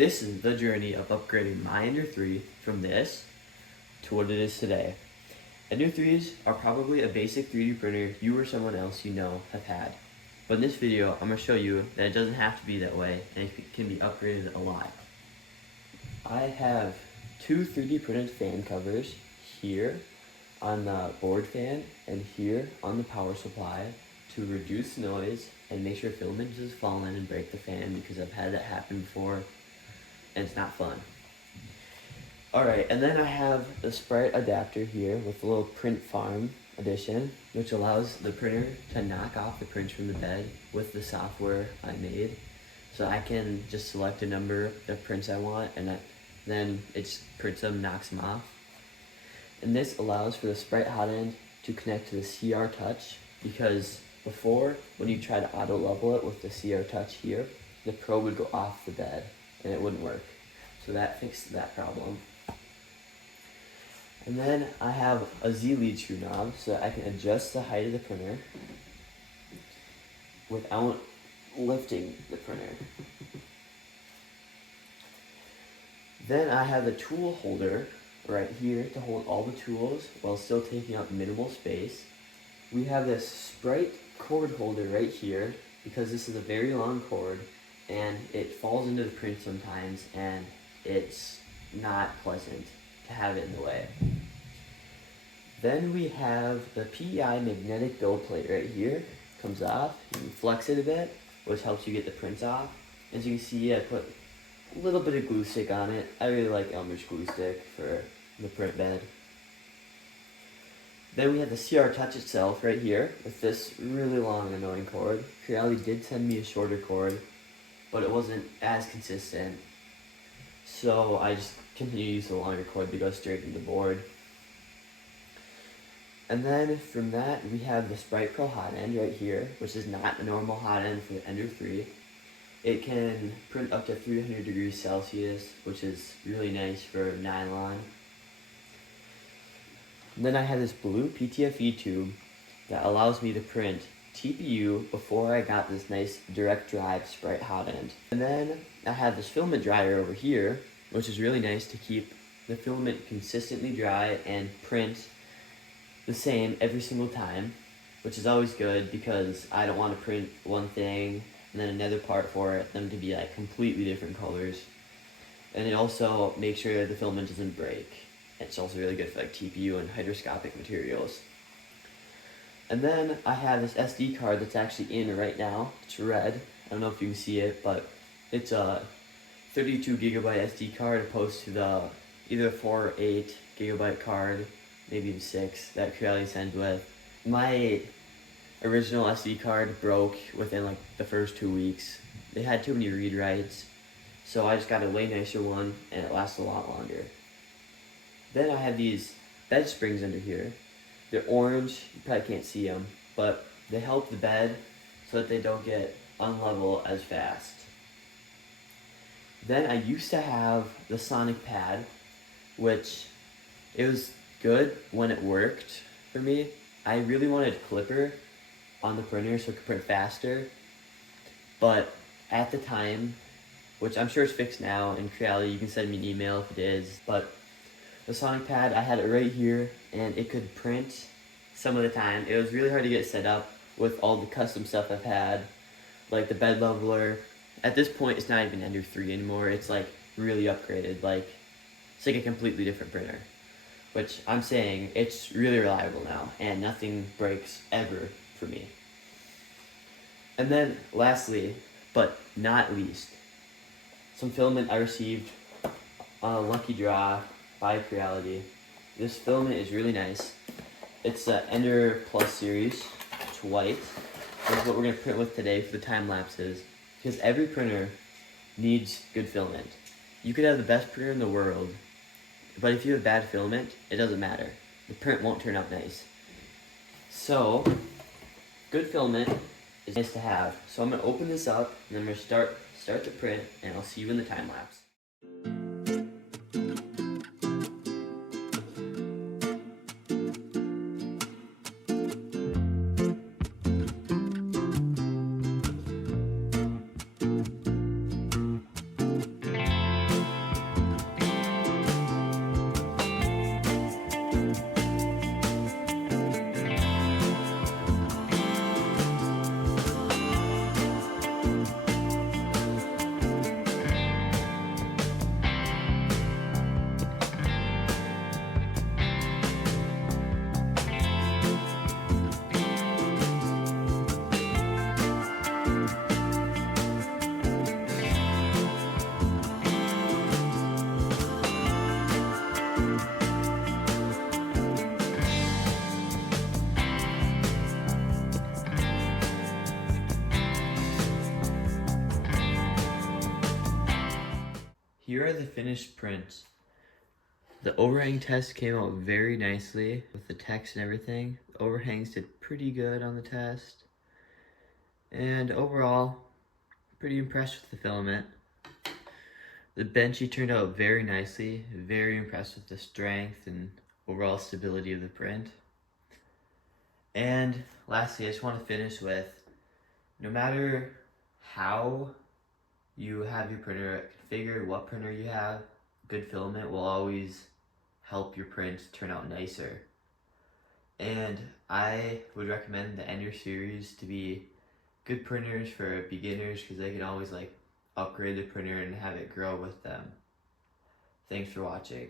This is the journey of upgrading my Ender 3 from this to what it is today. Ender 3s are probably a basic 3D printer you or someone else you know have had. But in this video, I'm going to show you that it doesn't have to be that way and it can be upgraded a lot. I have two 3D printed fan covers here on the board fan and here on the power supply to reduce noise and make sure filament doesn't fall in and break the fan, because I've had that happen before and it's not fun. Alright, and then I have the Sprite adapter here with a little print farm edition, which allows the printer to knock off the prints from the bed with the software I made. So I can just select a number of prints I want and then it just prints them, knocks them off. And this allows for the Sprite Hot end to connect to the CR Touch, because before, when you try to auto level it with the CR Touch here, the probe would go off the bed and it wouldn't work. So that fixed that problem. And then I have a Z-lead screw knob so that I can adjust the height of the printer without lifting the printer. Then I have the tool holder right here to hold all the tools while still taking up minimal space. We have this Sprite cord holder right here because this is a very long cord and it falls into the print sometimes and it's not pleasant to have it in the way. Then we have the PEI magnetic build plate right here. Comes off, you can flex it a bit, which helps you get the prints off. As you can see, I put a little bit of glue stick on it. I really like Elmer's glue stick for the print bed. Then we have the CR Touch itself right here with this really long annoying cord. Creality did send me a shorter cord, but it wasn't as consistent. So I just continue to use the longer cord to go straight to the board. And then from that, we have the Sprite Pro Hot end right here, which is not a normal hot end for the Ender 3. It can print up to 300 degrees Celsius, which is really nice for nylon. And then I have this blue PTFE tube that allows me to print TPU before I got this nice direct drive Sprite Hot end. And then I have this Filament Dryer over here, which is really nice to keep the filament consistently dry and print the same every single time, which is always good because I don't want to print one thing and then another part for it, them to be like completely different colors. And it also makes sure the filament doesn't break. It's also really good for like TPU and hydroscopic materials. And then I have this SD card that's actually in right now. It's red. I don't know if you can see it, but it's a 32 gigabyte SD card opposed to the either 4 or 8 gigabyte card, maybe even 6 that Creality sent with. My original SD card broke within like the first 2 weeks. They had too many read writes, so I just got a way nicer one and it lasts a lot longer. Then I have these bed springs under here. They're orange, you probably can't see them, but they help the bed so that they don't get unlevel as fast. Then I used to have the Sonic pad, which it was good when it worked for me. I really wanted a clipper on the printer so it could print faster, but at the time, which I'm sure it's fixed now, and Creality, you can send me an email if it is, but the Sonic pad, I had it right here, and it could print some of the time. It was really hard to get set up with all the custom stuff I've had, like the bed leveler. At this point, it's not even Ender 3 anymore. It's like really upgraded. Like, it's like a completely different printer, which I'm saying it's really reliable now, and nothing breaks ever for me. And then lastly, but not least, some filament I received on a lucky draw by Creality. This filament is really nice. It's the Ender Plus series. It's white. This is what we're going to print with today for the time lapses, because every printer needs good filament. You could have the best printer in the world, but if you have bad filament, it doesn't matter. The print won't turn out nice. So, good filament is nice to have. So I'm going to open this up, and I'm going to start the print, and I'll see you in the time lapse. here are the finished prints. The overhang test came out very nicely with the text and everything. The overhangs did pretty good on the test. And overall, pretty impressed with the filament. The Benchy turned out very nicely. Very impressed with the strength and overall stability of the print. And lastly, I just want to finish with, no matter how you have your printer configured, what printer you have, good filament will always help your print turn out nicer. And I would recommend the Ender series to be good printers for beginners because they can always like upgrade the printer and have it grow with them. Thanks for watching.